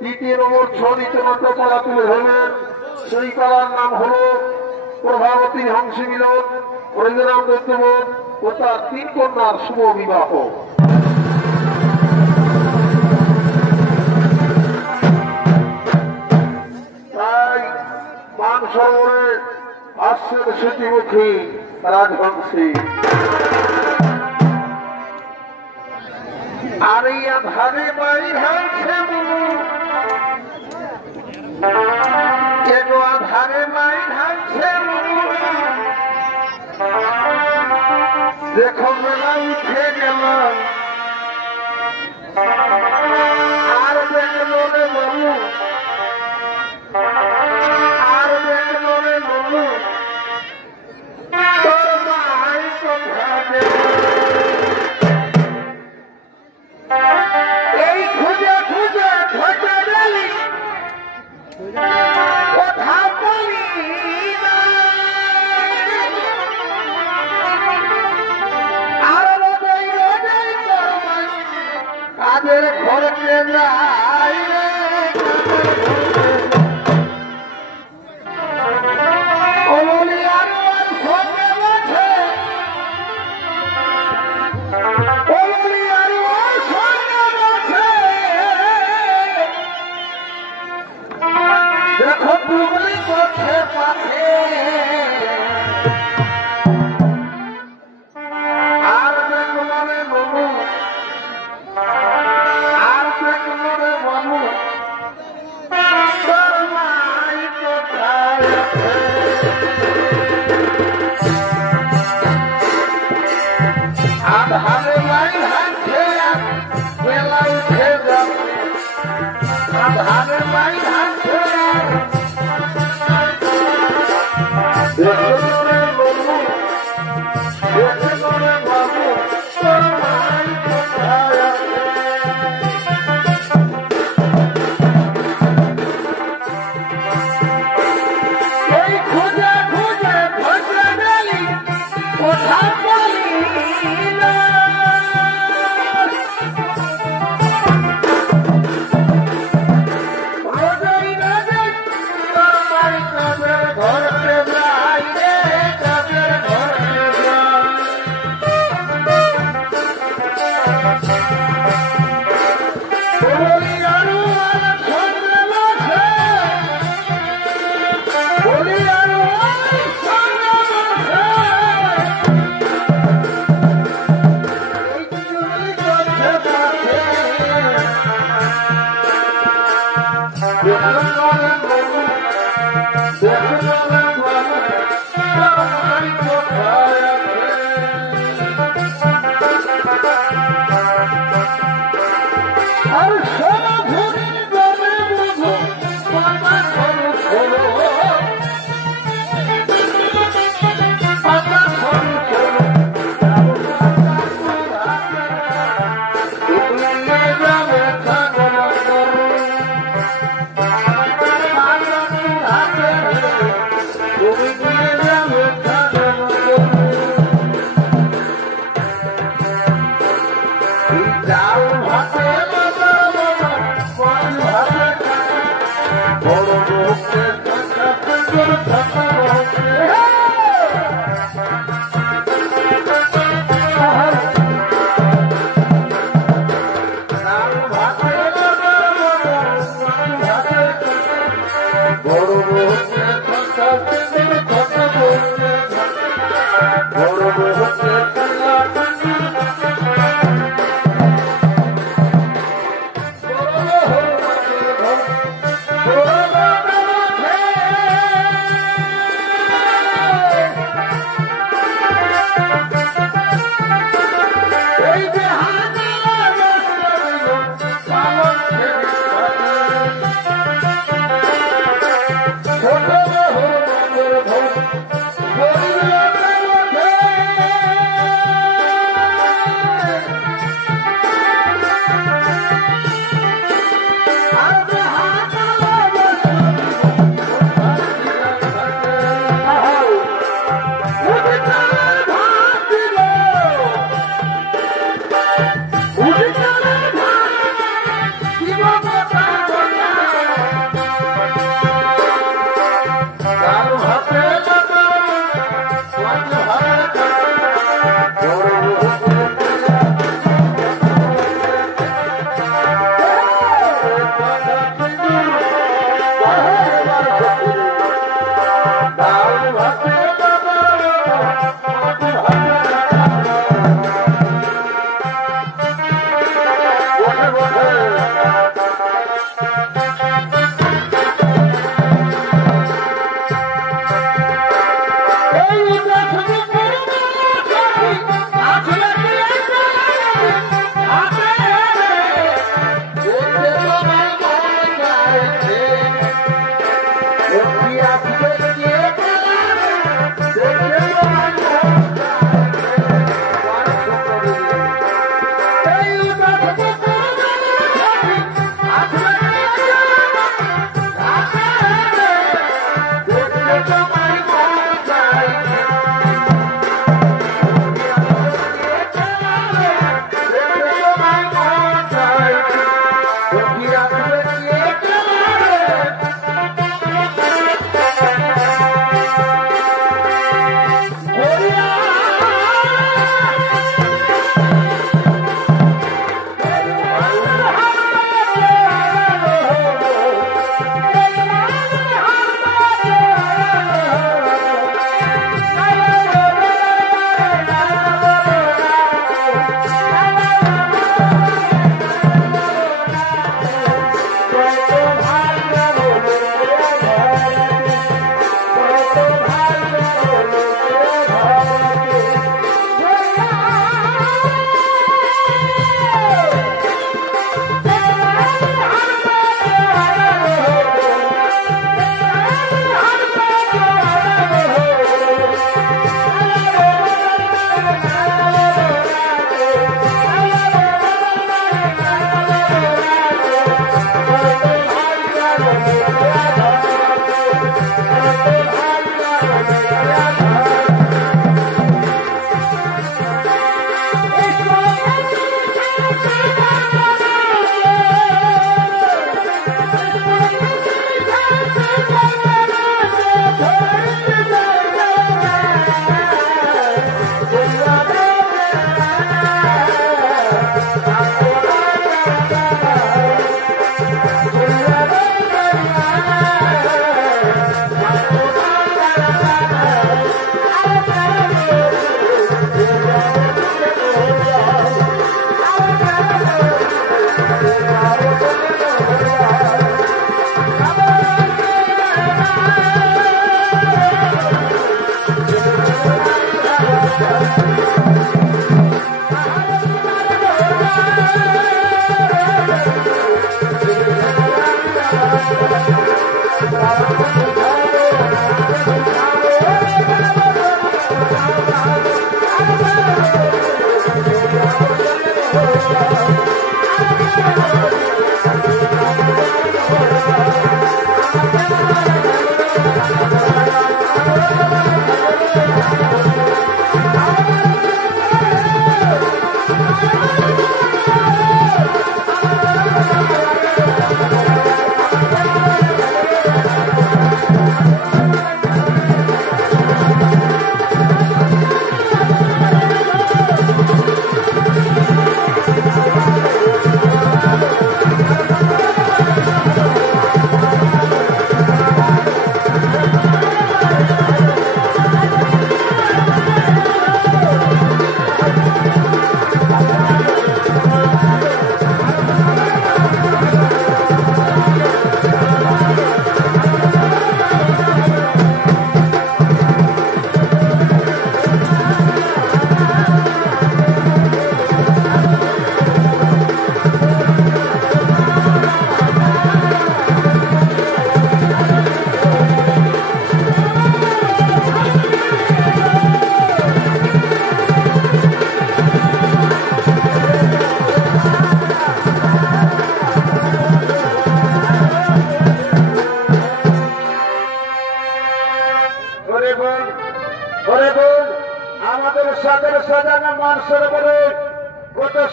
তৃতীয় নম্বর ছড়িত কলা তুলে ধরলেন। সেই কলার নাম হল প্রভাবতী হংসী মিলন রবীন্দ্রনাথ দত্তবোধ ও তার 3 কন্যার শুভ বিবাহ। তাই মানসরোবরে আসছেন স্মৃতিমুখী রাজবংশী। আরিয়া ধারে বাড়ি হাইছে ধারে বাড়ি হাইছে দেখো মেলা উঠে গেল আর দেখলো রে বাবু আর দেখলো রে বাবু তোর মাই কথা এই খুঁজে খুঁজে খোঁজে গেলি কথা বলি না আর রোজই রোজই কাজের ঘরকে যাই অমলি আর সঙ্গে বসে অমলি আর সঙ্গে বসে দেখো তুমি করছে পাশে আর দেখলো রে বাবু আর দেখলো রে বাবু তোর মাই কোথায় আধারে মাই হাঁটছে বেলা উঠে যাবে আধারে মাই হাঁটছে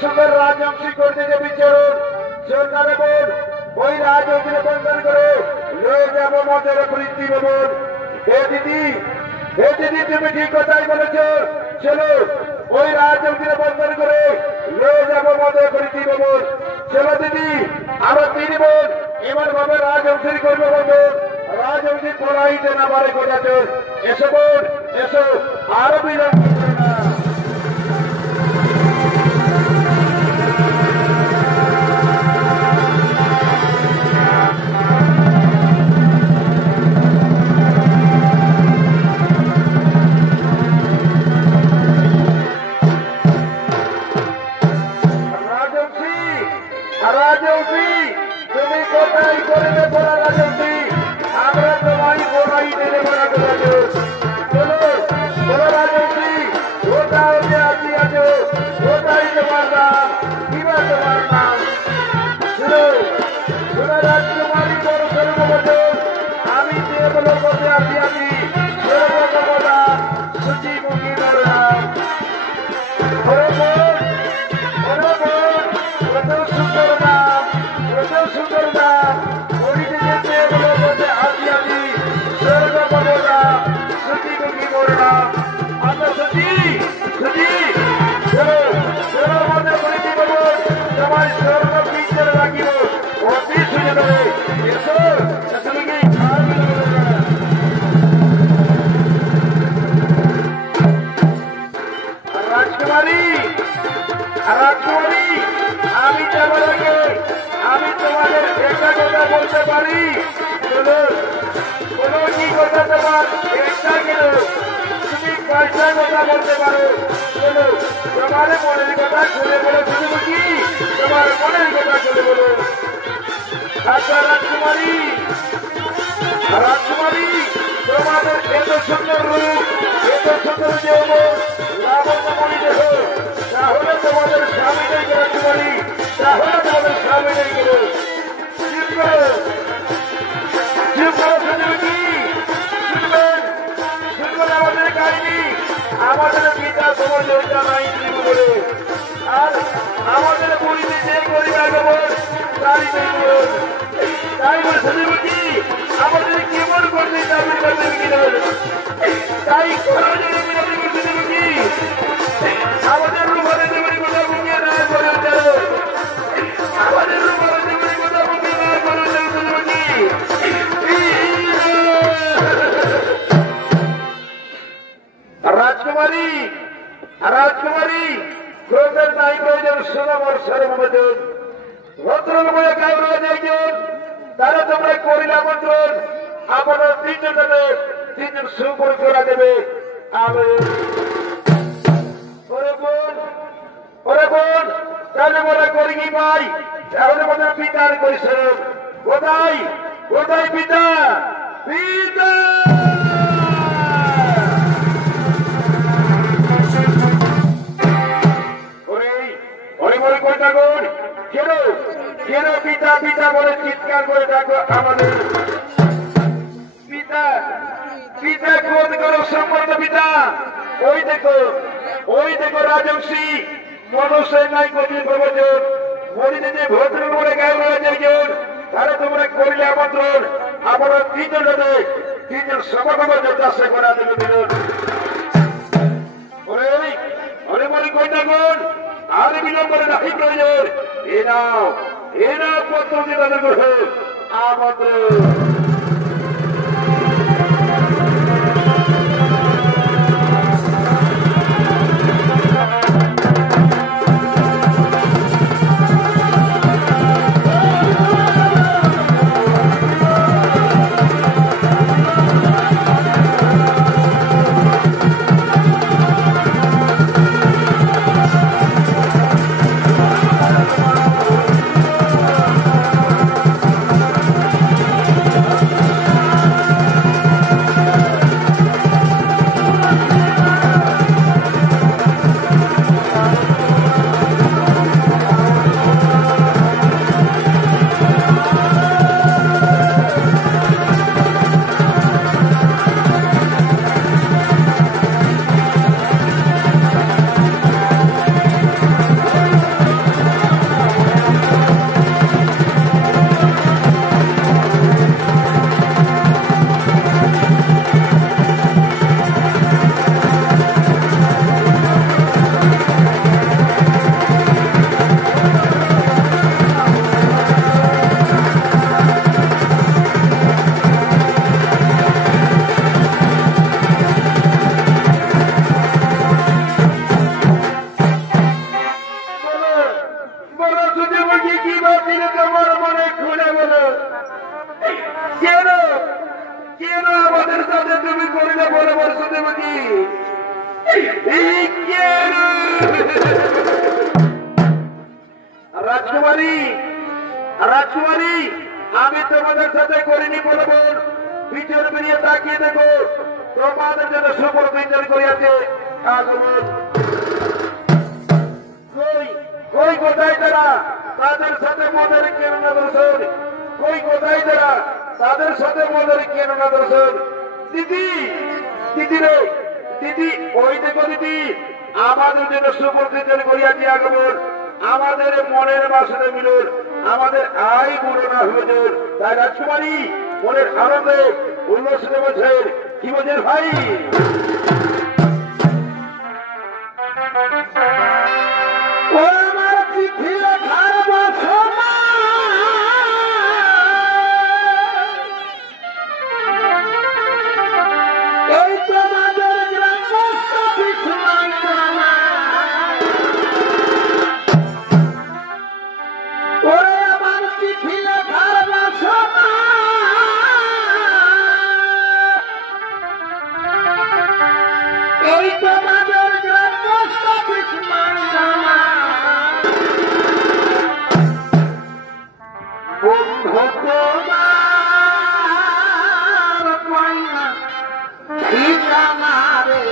সুন্দর রাজবংশী করতে যে বিচরণ সরকারে বল ওই রাজবংশীকে বন্ধন করে লয়ে যাব মদের বৃত্তি ভবন। হে দিদি তুমি ঠিক কথাই বলেছ। চলো ওই রাজবংশীকে বন্ধন করে লয়ে যাব মদের বৃত্তি ভবন। চলো দিদি আরো 3 বোন এবার ভাবে রাজবংশী করবে বন্ধন। রাজবংশী পড়াইতে না পারে কথা চল। এসো বোন এসো, আরো বিলম্ব করবে না। রাজবংশী তুমি কোথায় করবে পড়া? রাজবংশী আমরা তোমায় পড়াই দেবে পড়া কথা চলো বলো রাজবংশী কোথাও যে আসি আছো কোথায় তোমার নাম? কিবা তোমার নাম? শুনো রাজকুমারী বড় সর্ববচন আমি যে বলো পথে আসি আছি সর্বদা সূচিমুখী নাম। সুন্দর নাম ওইটি যেতে বলো পথে আসি আছি সর্বদা সূচিমুখী মোর নাম। আচ্ছা সূচি চলো মধ্যে বলিতে বলো তোমার স্বর্ণ পিছনে রাখিব অতি সুযোগ দেবে। এসো তুমি কি রাজকুমারী আমি যাবার আগে আমি তোমাদের একটা কথা বলতে পারি। বলো কি কথা তোমার? একটা কেন তুমি 5টা কথা বলতে পারো। বলো তোমার মনের কথা খুলে বলো। শুধু কি তোমার মনের কথা খুলে বলো। আচ্ছা রাজকুমারী তোমাদের এত সুন্দর রূপ এত সুন্দর যৌবন লাবণ্যমণি দেখো তাহলে তোমাদের স্বামী নেই রাজকুমারী, তাহলে তোমাদের স্বামী নেই করো। চুপ করো শুনবেন আমাদের কাহিনী। আমাদের পিতা তোমার যোদ্ধা নাই বলে আর আমাদের পুরীতে যে গরিব আগমন তারই নেই বল। তাই বলে শুনব কি আমাদের কেমন করতে দাবি করতে কিনা তাই করা যাবে শুনব কি আমাদের রূপারে দেবের কথা বুঝিয়ে না করে চলো। আমাদের রূপারে দেবের কথা বুঝিয়ে না করে চলো শুনব কি রাজকুমারী ক্রোধের নাই প্রয়োজন। সোনামর সর্বমোচন ভদ্রময় কাউরা একজন তারা তোমরা করিল আমন্ত্রণ। আপনার 3জন সুপরিচয় দেবে। ওরে বোন তাহলে মনে করি কি ভাই তাহলে মনে পিতার পরিশ্রম কোথায় পিতা? মনে কয়টা গুণ কেন পিতা বলে চিৎকার করে ডাকো আমাদের পিতা ক্রোধ করো সম্পর্ক পিতা। ওই দেখো রাজবংশী মনুষ্যের নাই কঠিন প্রবচন মরিতে যে ভদ্র বলে গায়ে একজন তারা তোমরা করিলে আমন্ত্রণ। আমরা 3জন সমগ্র যোদ্ধা সে করা দেবে দিলেন। ওরে মনে কয়টা গুণ আর বিলম্বরে রাখি প্রয়োজন। এ নাও পদ্ধতি তাদের গ্রহ আমন্ত্রণ। দেবো কি রাজকুমারী রাজকুমারী আমি তোমাদের সাথে করিনি বলবো পিছন বেরিয়ে তাকিয়ে দেখো তোমাদের জন্য সুপর বিচার করিয়াছে আগমন কই কোথায় তারা তাদের সাথে মদের কেন না দর্শন কই কোথায় তারা তাদের সাথে মদের কেন না দর্শন দিদি দিদি রে দিদি ওই দেখো দিদি আমাদের জন্য সুপর বিচার করিয়াছে আগমন আমাদের মনের বাসনে মিলন আমাদের আয় গুণনা হুজুর তাই রাজকুমারী মনের আনন্দে উল্লাসিত বলছেন কি বলছেন ভাই ও আমার চিঠি লেখার বাসনা এই তোমাদের গ্রামস্থ পিছুয়াই জানা ওরে আমার চিঠি লেখার বাসনা এই তোমাদের গ্রামস্থ পিছুয়াই জানা বন্ধু তোমার কইনা ঠিকানা রে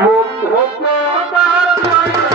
বন্ধু তোমার কইনা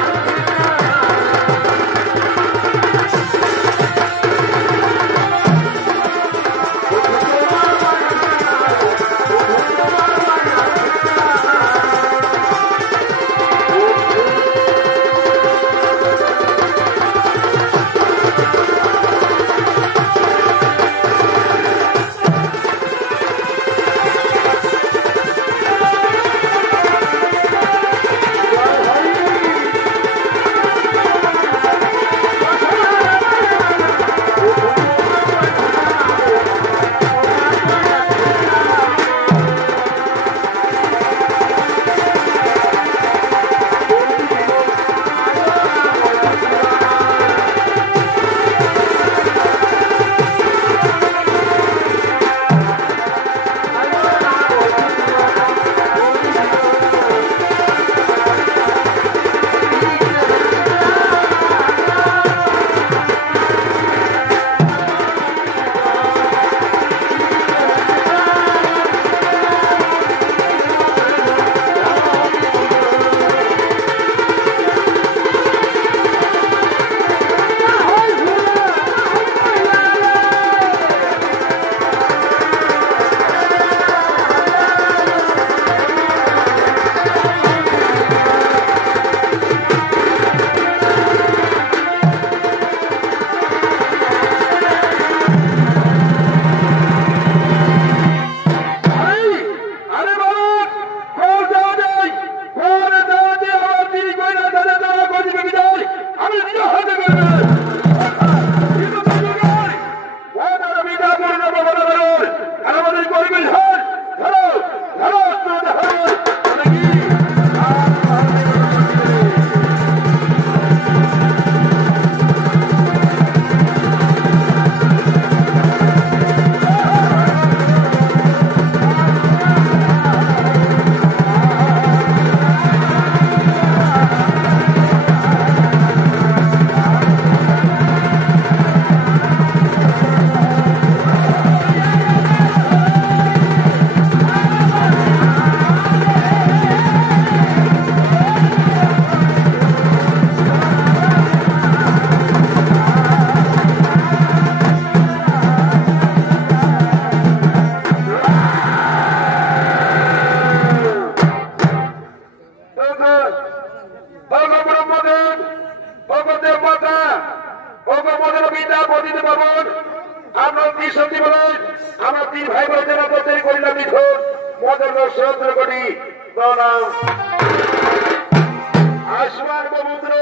आसमान समुद्र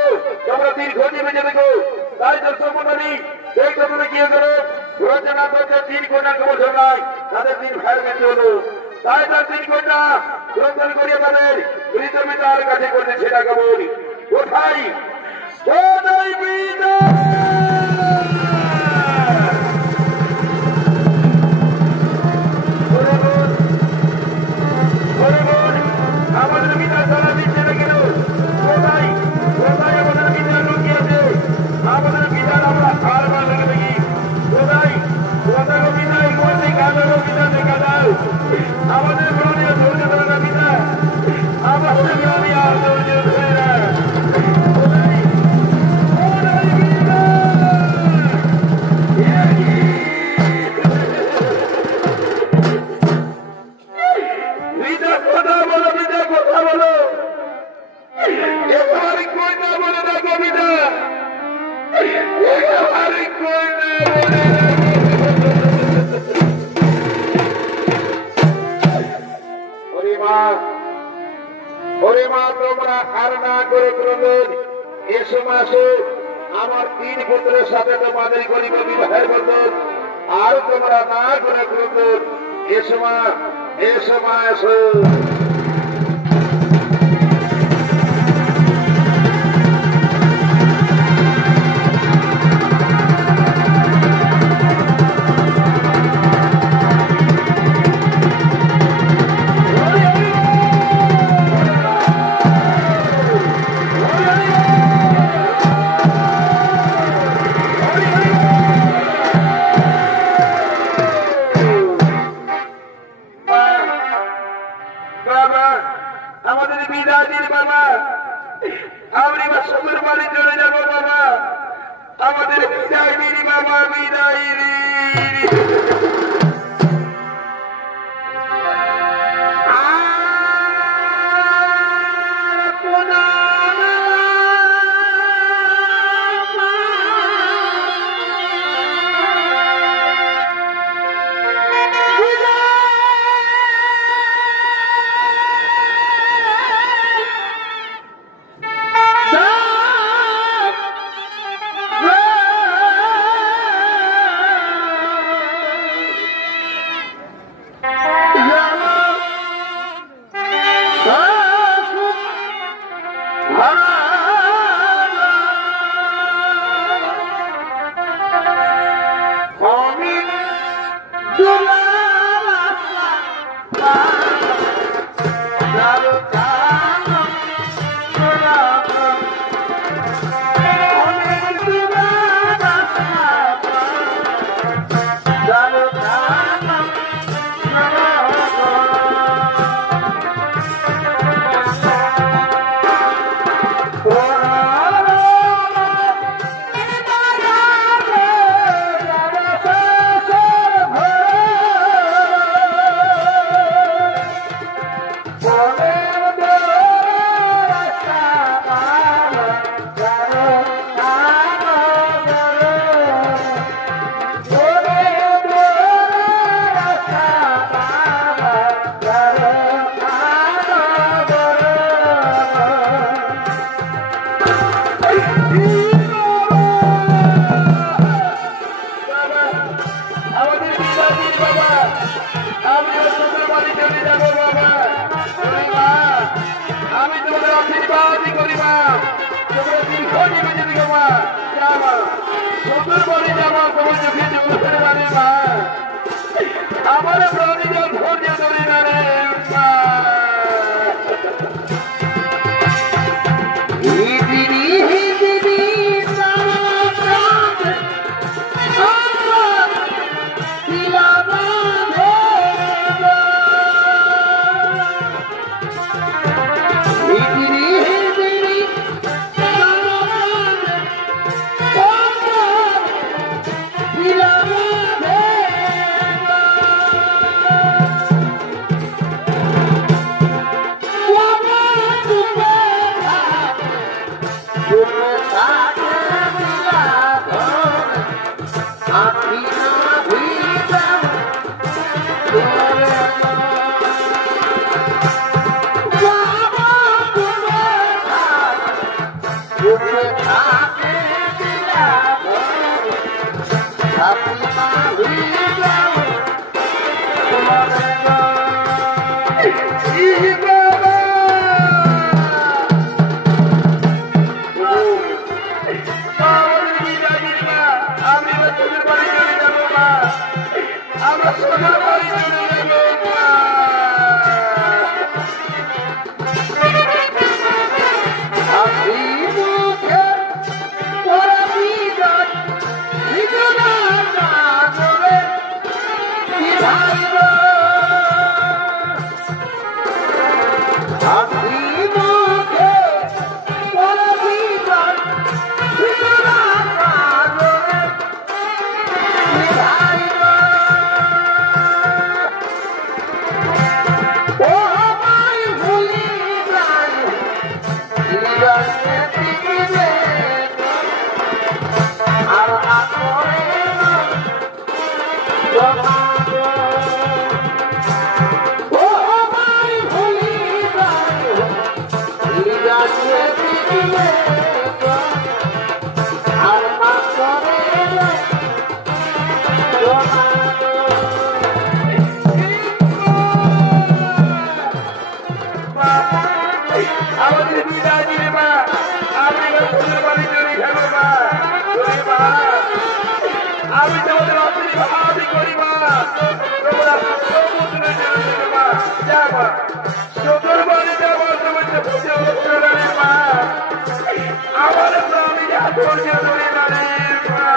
তোমরা দীর্ঘ জীবে দেখো তাই দর্শকমণ্ডলী এই তোমরা কি করো রচনা করতে তিন কন্যা কেবল নাই তাদের তিন ভাইয়ের কাছে হলো তাই তার তিন কন্যা রচনা করিয়া তাদের মৃত পিতার কাছে করতে সেটা কেবল কোথায় কোথায় আর না করে করবেন এ সময় আসো আমার 3 পুত্রের সাথে তোমাদের গরিব বিবাহের বন্ধন আর তোমরা না করে করবেন এ সময় আসো আমাদের বিদায় দিন বাবা আমরা এবার শ্বশুর বাড়ি চলে যাবো বাবা আমাদের বিদায় দিন বাবা বিদায় আমার প্রাণী জল ধৈর্য ধরে না রে আমি তোমাদের আশীর্বাদ করি মা তোমরা সমুদ্রে চলে মা যাবা শ্বশুর বাড়ি যাবো তোমাকে বুঝে উঠতে মা আমার প্রাণী যা ধৈর্য ধরে নারে মা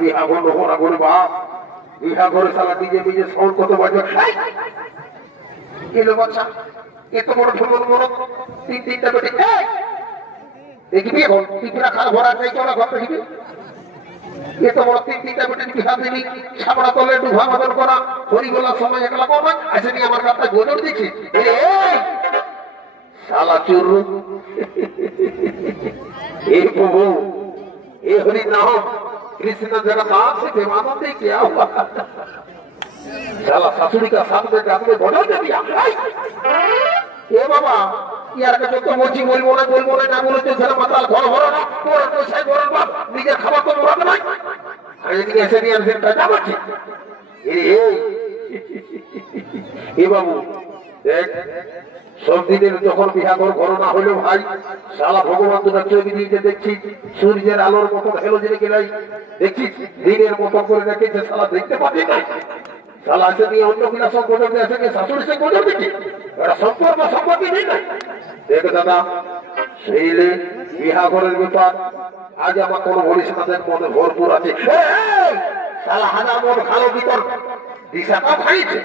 বিহা বন্ধ করা করে বাপ বিহা করে সালা ডিজে বিজে সাউন্ড কত বাজে এলো বাচ্চা এত বড় ঢোল বড় তিনটা বেটে দেখবি এখন তিনটা খাল ভরা চাই চলা ঘর দেখবি এত বড় তিনটা বেটে বিহা দিলি সামরা তলে ডুবা মতন করা হরিগোলার সময় একলা পাবা আচ্ছা নি আমার রাস্তায় গোজর দিচ্ছে শালা চোর हे प्रभु हे हरि नाम कृष्ण जगन्नाथ से प्रेमानंद क्या हुआ साला ससुरी का साथ में जाते बना दे दिया ए बाबा यार का जो तो मोची बोलबो ना बोले तो जरा माताल घर भरो ना तोर तो साई भरो बाप निजे खावा तो मरत নাই এদিকে এসে নিয়ে আসেন কাজা করছে এ বাবু দেখ সব দিনের যখন বিহাগর করোনা হলো ভাই সালা ভগবান তোরা চোখ দিতে দেখছি সূর্যের আলোর মতন হেলো জেনে গেলাই দেখছি দিনের মতন করে রেখেছে সালা দেখতে পাচ্ছি না সালা এসে নিয়ে অন্য কিনা সব গজব দিয়ে এসে শাশুড়ি সে গজব দিচ্ছে এটা সম্পর্ক সম্পত্তি নেই না দেখ দাদা সেইলে বিহাগরের ব্যাপার আজ আমার কোনো বলিস না দেখ মনে ভরপুর আছে সালা হাজার মন খালো ভিতর দিশাটাও খাইছে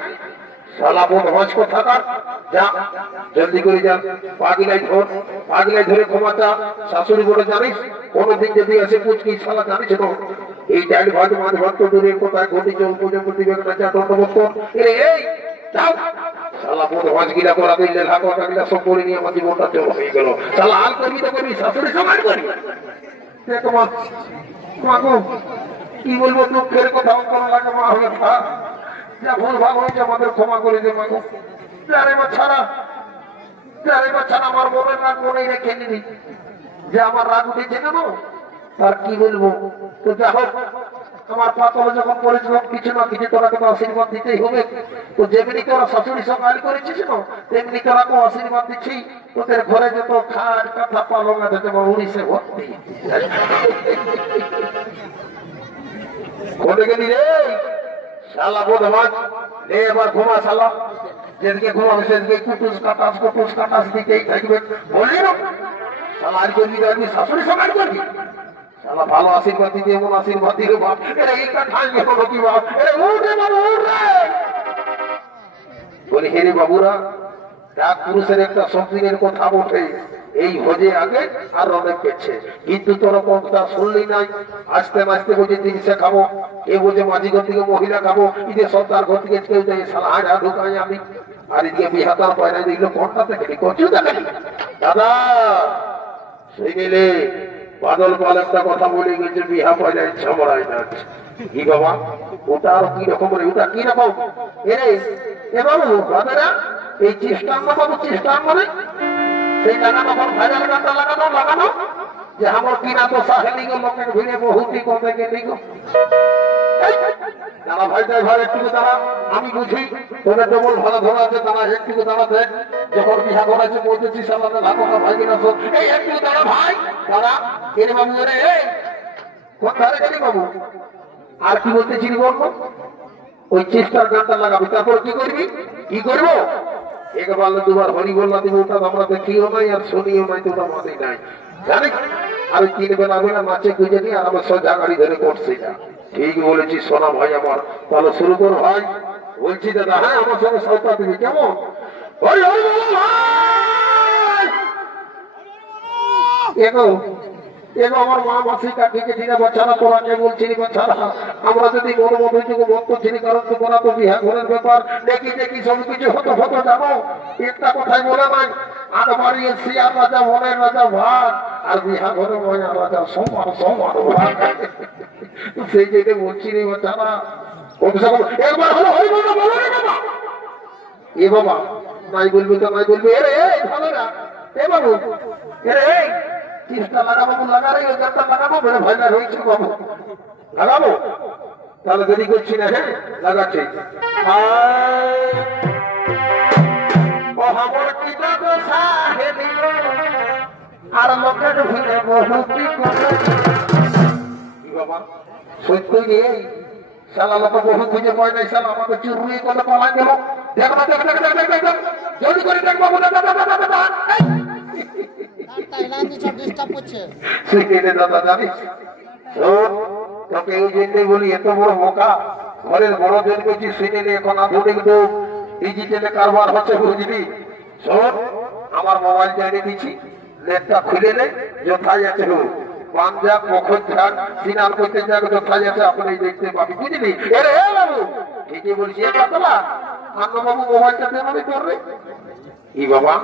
সালা বোন হজ থাকার যা জলদি করে যা পাগিলাই ধরে ক্ষমাটা শাশুড়ি বলে জানিস কোনদিন যদি এসে পুচকি সালা জানিস তো এই ডাইল ভাত মাছ ভাত দূরের কোথায় ঘটি চল পূজা করতে একটা চা দণ্ডবোধ কর এই যাও সালা বোন হজ গিলা করা দিলে লাখো টাকা সব করে নিয়ে আমার জীবনটা চল হয়ে গেল সালা আর করবি তো করবি শাশুড়ি সমান করবি তোমার মাগো কি বলবো দুঃখের কথা অন্তর লাগে মা হলে যা ভুল ভাগ হয়েছে আমাদের ক্ষমা করে দে মাগো যারে মা ছাড়া আমার মনের রাগ মনেই রেখে নিবি যে আমার রাগ উঠেছে কেন তার কি বলবো তো যা হোক আমার পাতলে যখন পড়েছিলাম কিছু না কিছু তোরা তো আশীর্বাদ দিতেই হবে তো যেমনি তোরা শাশুড়ি সব আয় করেছিস না তেমনি তোরা তো আশীর্বাদ দিচ্ছি তোদের ঘরে যত খাট কাঁথা পালং আছে তোমার উড়িষ্যে ভর্তি কোনে গেলি রে শালা বোধমাজ লে এবার ঘুমা শালা যেদিকে ঘুমাবে সেদিকে কুটুস কাটাস দিকেই থাকবে বললি না শালা আর করবি আমি শাশুড়ি সব আর করবি শালা ভালো আশীর্বাদ দিতে এমন আশীর্বাদ দিলে বাপ এটা এইটা ঠাঁই হলো কি বাপ উঠে বাবু উঠে বলি হেরে বাবুরা ডাক পুরুষের একটা সবদিনের কথা ওঠে এই হজে আগে আর অনেক পেয়েছে কিন্তু তোর কথা শুনলি নাই আস্তে আস্তে বোঝে জিনিসে খাবো এ বোঝে মাঝি ঘর থেকে মহিলা খাবো ঈদের সন্তান ঘর থেকে কেউ যাই সালা ঢুকাই আমি আর এদিকে বিহাতার পয়না দেখলো কোনটা দেখলি কচু দেখলি দাদা সেই গেলে বাদল পাল একটা কথা বলে গেছে বিহা পয়লা ইচ্ছা মরাই না কি বাবা ওটা আর কি রকম ওটা কি রকম এ বাবু দাদারা এই চেষ্টা বাবু চেষ্টা মানে সেই টাকা তখন ভাইরাল গানটা লাগানো যে আমার কিনা তো সাহেলি গো লোকের ভিড়ে বহুতি কমে গেলি গো দাঁড়া ভাই ভাই একটু দাঁড়া আমি বুঝি তোদের ডবল ভালো ধরা আছে দাঁড়া একটু দাঁড়াতে যখন বিহা করেছে বলতেছি সালাতে লাখটা ভাই কিনা তো এই একটু দাঁড়া ভাই দাঁড়া এনে বাবু রে কোন ধারে গেলি বাবু আর কি বলতেছি বলবো ওই চেষ্টার গানটা লাগাবি তারপর কি করবি কি করবো একবার দুবার হরি বললা দিব ওটা আমরা দেখিও নাই আর শুনিও নাই তো আমাদের নাই জানিস আর 3 বেলা বেলা মাছে গুঁজে নিয়ে আর আমার সোজা গাড়ি ধরে করছে না ঠিক বলেছি সোনা ভাই আমার তাহলে শুরু কর ভাই বলছি দাদা হ্যাঁ আমার সঙ্গে সৌতা তুমি কেমন হরি হরি বলো ভাই এগো আমার মা মাসি কাকিকে চিনা বাচ্চারা তোরাকে বলছিলি বাচ্চারা আমরা যদি মন মধ্যে মত করছিলি কারণ তো করা তো বিহা ঘরের ব্যাপার দেখি সব কিছু হতো জানো একটা কথাই বলে নাই আদবাড়ি এসছি আর রাজা মনের রাজা ভাগ আর বিহা ঘরে মজা রাজা সমান ভাগ সেই যেটা বলছিলি বাচ্চারা একবার হলো হরি বলো বলো রে বাবা এ বাবা নাই বলবি তো নাই বলবি এ ভালো না এ বাবু এ চেষ্টা লাগাবো লাগারে ওই গানটা লাগাবো বলে ভাইরা হয়েছে বাবু লাগাবো তাহলে দেরি করছি না হ্যাঁ লাগাচ্ছি আর লোকের ভিড়ে বহুতি বাবা সত্য গিয়ে সালা লোক বহু খুঁজে পায় নাই সালা আমাকে চুরি করে পালাই গেল দেখ জলদি করে দেখ বাবু তোকে এই জন্যই বলি এত বড় মোকা ঘরের বড় জন করছি শুনে এখন আধুনিক যুগ ডিজিটালে কারবার হচ্ছে বুঝবি শোন আমার মোবাইল জানিয়ে দিচ্ছি নেটটা খুলে নেই যথাই আছে হোক পাঞ্জা পখন ঝাড় সিনার করতে যাক যথাই আছে আপনি দেখতে পাবি বুঝলি এরে বাবু ঠিকই বলছি এ পাতলা বাবু মোবাইলটা দেখাবি করবে ই বাবা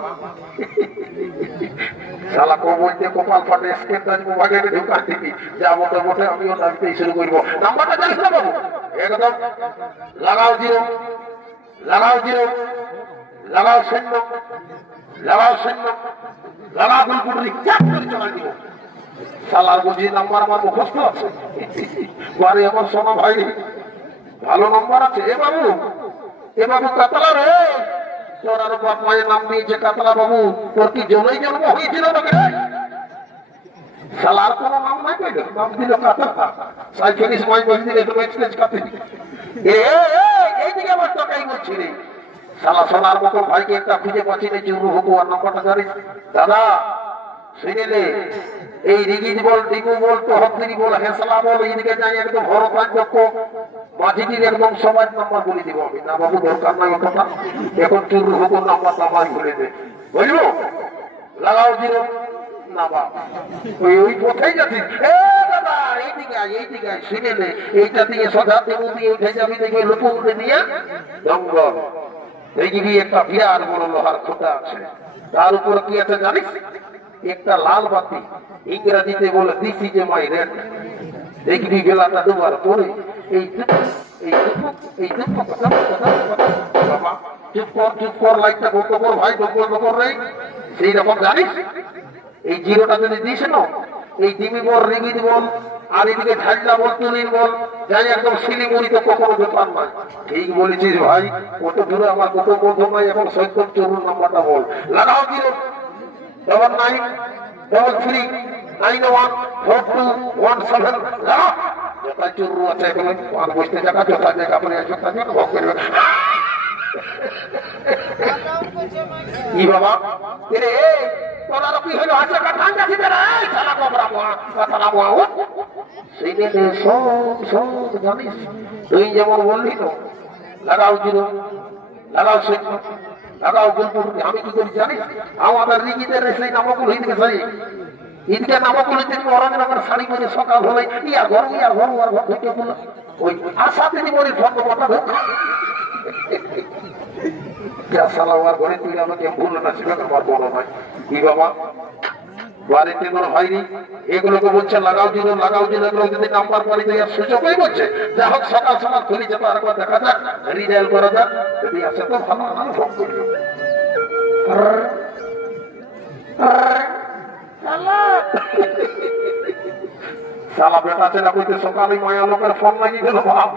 শালা বলতে কপাল ফাটে স্ক্রিন মোবাইলে ঢুকা দিবি যা বলতে বলতে আমিও ডাকতেই শুরু করবো নাম্বারটা জানিস না বাবু একদম লাগাও জিরো লাগাও শূন্য লাগাও বুলবুল চাপ করে চলা দিব শালার বুঝি নাম্বার আমার মুখস্থ আছে। বাড়ি আমার সোনা ভাই ভালো নাম্বার আছে। এ বাবু কাতলা রে, তোর আর বাপ মায়ের নাম দিয়েছে কাতলা বাবু, তোর কি জন্মই জন্ম হয়েছিল নাকি রে? শালার কোন নাম নাই পেল, নাম দিল কাতলা। সাইকেলিস মাই বলছি একটু এক্সপ্রেস কাতে এইদিকে আমার টাকাই বলছি রে। শালা সোনার মতো ভাইকে একটা খুঁজে পাচ্ছি না, চুরু হুকু আর নাম্বারটা জানিস দাদা? শুনেলে এই রিগিজ বল, ডিগু বল, তহদ্দিরি বল, হেসলা বল, এইদিকে যাই একদম ভরতান যক্ষ মাঝিটির একদম সমাজ নাম্বার বলে দিব আমি। না বাবু দরকার নাই কথা, এখন চুরু হুকুর নাম্বার নামাই বলে দে, বুঝলো? লাগাও জিরো না বাপ, ওই পথেই যাচ্ছিস। দাদা এইদিকে আয় শুনেলে এইটা দিয়ে সোজা দেবু দিয়ে উঠে যাবি, দেখে লুপু উঠে দিয়ে জঙ্গল দেখবি একটা বিরাট বড় লোহার খুঁটা আছে, তার উপর কি আছে জানিস? একটা লাল বাতি, ইংরেজিতে বলে দিস ইজ মাই রেড। দেখবি বেলাটা দুবার পরে এই বাবা চুপ কর লাইটটা বন্ধ কর ভাই, বন্ধ রে। সেই রকম জানিস এই জিরোটা যদি দিস না, এই ডিমি বল, রিগিজ বল, আর এদিকে ঝাড়লা বল, তুলির বল, যাই একদম শিলিগুড়িতে কখনো ব্যাপার নয়। ঠিক বলেছিস ভাই, কত দূরে আমার কত বন্ধু নাই। এখন সৈকত চুরুর নাম্বারটা বল, লাগাও জিরো 9933914217 লাগাও। যথা চুরু আছে এখানে আর বসতে জায়গা, যথা জায়গা পরে ভোগ করবে। কি বাবা রে তোরা কি হলো? হাসা কাটা যাচ্ছে রে, শালা কোবরা মোয়া কথা মোয়া। সেইটা সব জানিস তুই যেমন বললি তো, লাগাও জিরো, লাগাও সৈন্য, লাগাও গুলপুর। আমি কি করি জানিস? আমাদের রিগিদের সেই নামকুল হইতে চাই, ঈদকে নামকুল হইতে অরঙ্গ আমার শাড়ি পরে সকাল হলে ইয়া ঘর আর ঘর থেকে বলল ওই আশা তিনি বলি ফটো কথা হোক ঘরে তুই আমাকে ভুল না ছিল আমার বড় ভাই। কি বাবা বাড়িতে কোনো হয়নি, এগুলোকে বলছে লাগাও দিল, এগুলো যদি নাম্বার পারি দেওয়ার সুযোগই বলছে। যা হোক সকাল খুলি যেত, আরেকবার দেখা যাক, রিডাইল করা যাক, যদি আসে তো ভালো, আমি ফোন করি। শালা বেটা ছেলে কইতে সকালে মায়া লোকের ফোন লাগিয়ে গেল, বাপ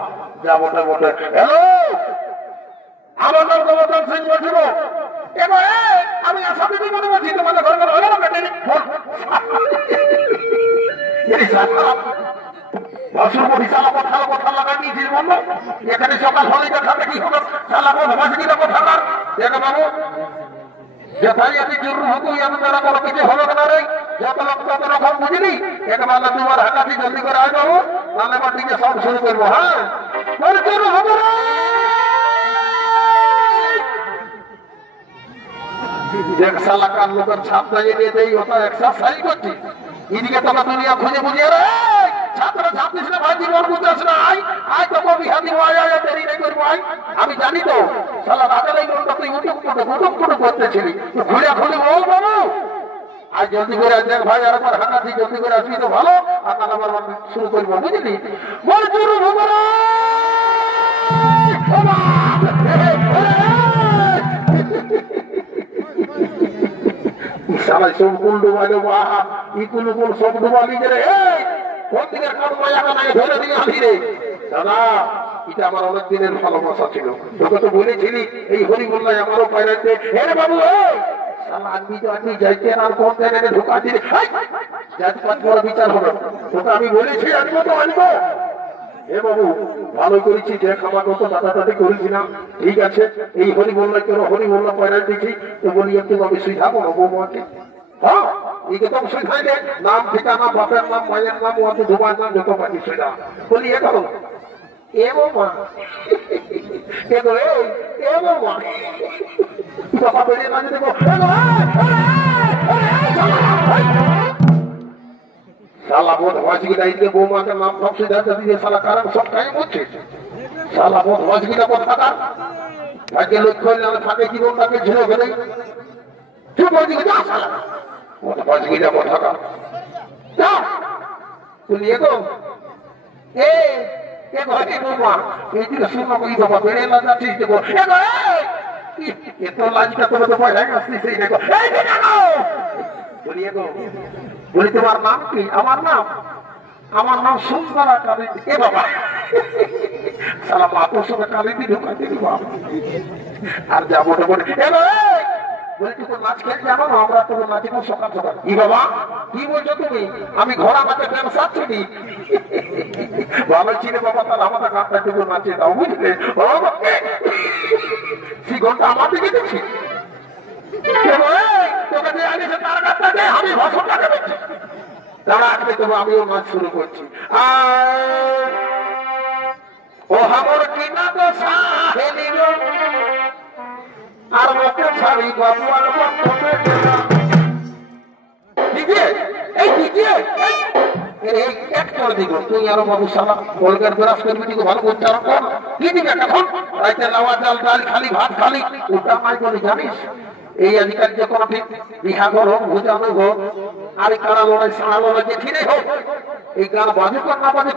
যা বটে। হ্যালো, আমার নাম গোবর্ধন সিং বলছিল। এবার আমি আশা দিদি মনে বলছি তোমাদের ঘর হয়ে গেল কথা লাগা দিয়েছিস বললো। এখানে সকাল হলে দেখাবে কি হলো, শালা ভাসিটা কথা দেখো বাবু, যথাই আমি জরুর হতো আমি তারা কোনো কিছু হলো না রে। যত লোক তত রকম বুঝলি, একবার তোমার হাঁটাটি জলদি করে আয় যাবো, তাহলে আমার দিকে সব শুরু করবো। হ্যাঁ জরুর হবো না, দেখ শালা কান লোকের ছাপ দাঁড়িয়ে নিয়ে দেই, ওটা এক্সারসাইজ করছি। এদিকে তোকে দুনিয়া খুঁজে বুঝিয়ে রে ছাত্র ছাত্রী না ভাই, জীবন বুঝাস না। আয় তো কবি হাতি আয় দেরি নেই করবো। আমি জানি তো শালা রাজার এই মনটা তুই উটুক করতেছিলি, ঘুরে বল বাবু আজ জলদি করে দেখ ভাই, আর একবার হাঁটাছি জলদি করে আসবি তো ভালো, আর তাহলে আবার শুরু করবো বুঝলি। বল শুরু হবো না সবাই সব কুল ডুবাইলো, কোন সব ডুবালি রে, কোন দিকে কোন মায়াটা নাই ধরে দিয়ে আনি রে। দাদা এটা আমার অনেক দিনের ভালোবাসা ছিল, তোকে তো বলেছিলি এই হরি বললাই আমারও পাইরাইতে। হে বাবু আনবি যাইতে আর কোন জায়গায় ঢোকা দিলে জাতপাত বড় বিচার হবে, তোকে আমি বলেছি আনবো তো আনবো। হে বাবু ভালোই করেছি, দেখ আমার মতো দাদাদাদি করেছিলাম, ঠিক আছে। এই হরি বললাই কেন হরি বললাম পাইরাই দিচ্ছি, তো বলি একটু আমি সুইধাবো না বৌমাকে। হ্যাঁ একদম সুইধাই দে, নাম ঠিকানা, বাপের নাম, মায়ের নাম, ওয়াতে ধুমার নাম, যত পাখি সুইধা বলি। এ করো এ বৌমা, এ বৌমা বাবা বেরিয়ে মাঝে দেবো। শালা বোধ হজগিটা এইদিকে বৌমাকে নাম সব সিদ্ধান্ত দিয়ে শালা কারণ সব খাই বলছে। শালা বোধ হজগিটা কোথাকা ভাগ্যে লক্ষ্য হলে থাকে জীবনটাকে ঝুলে ফেলে। চুপ ওইদিকে যা শালা হজগিটা কোথাকা তুই এগো এ ঘরে বৌমা এইদিকে শুনো কই বাবা বেড়ে লাগা ঠিক দেবো। এত লাজটা তোমার তো পয়সা আসছে সেই দেখো বলি এগো বলি তোমার নাম কি? আমার নাম সুন্দরা কালিদি। এ বাবা সালা মাতুর সঙ্গে কালিদি ঢুকাতে দিব আর যাবো তো বলে বলি তুই নাচ খেলে জানো না? আমরা তোর নাচিব সকাল সকাল। কি বাবা কি বলছো তুমি? আমি ঘোড়া মাঠে ব্যবসা ছিলি ভালো ছিল বাবা, তাহলে আমাদের গানটা টুকু নাচিয়ে দাও বুঝলে? সেই ঘন্টা আমার দিকে দেখছি তোকে যে আগে তার গানটাকে আমি ভাষণটাকে দেখছি। তারা আসলে তবু আমিও নাচ শুরু করছি। ও আমার কিনা তো সাহেলিল আর মুখে ছাড়ি বাবুয়ার বন্ধনে গেলাম। তুই আরো বাবু সালা কলকার বেরাস করবি, ভালো উচ্চারণ কর। কি দিবে এখন? রাইতে লাওয়া চাল ডাল খালি ভাত খালি ওটা নাই বলে জানিস? এই আজকাল যে কোনো বিহা ঘর হোক ভোজানো হোক আর কারা লড়াই সাড়া লড়াই যে ফিরে হোক এই গান বাজু কর না বাজু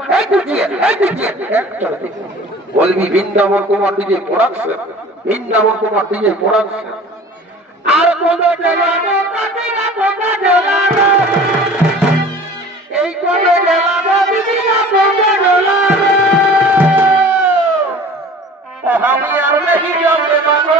বলবি Brindaban Kumar DJ production, Brindaban Kumar DJ production. আর এই আমি আর নাকি জমলে মানো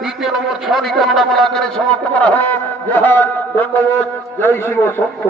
দ্বিতীয় নম্বর 6 নিতে আমরা বলা করে সমাপ্ত করা হয়। জয় ধন্যবাদ, জয় শিব সত্য।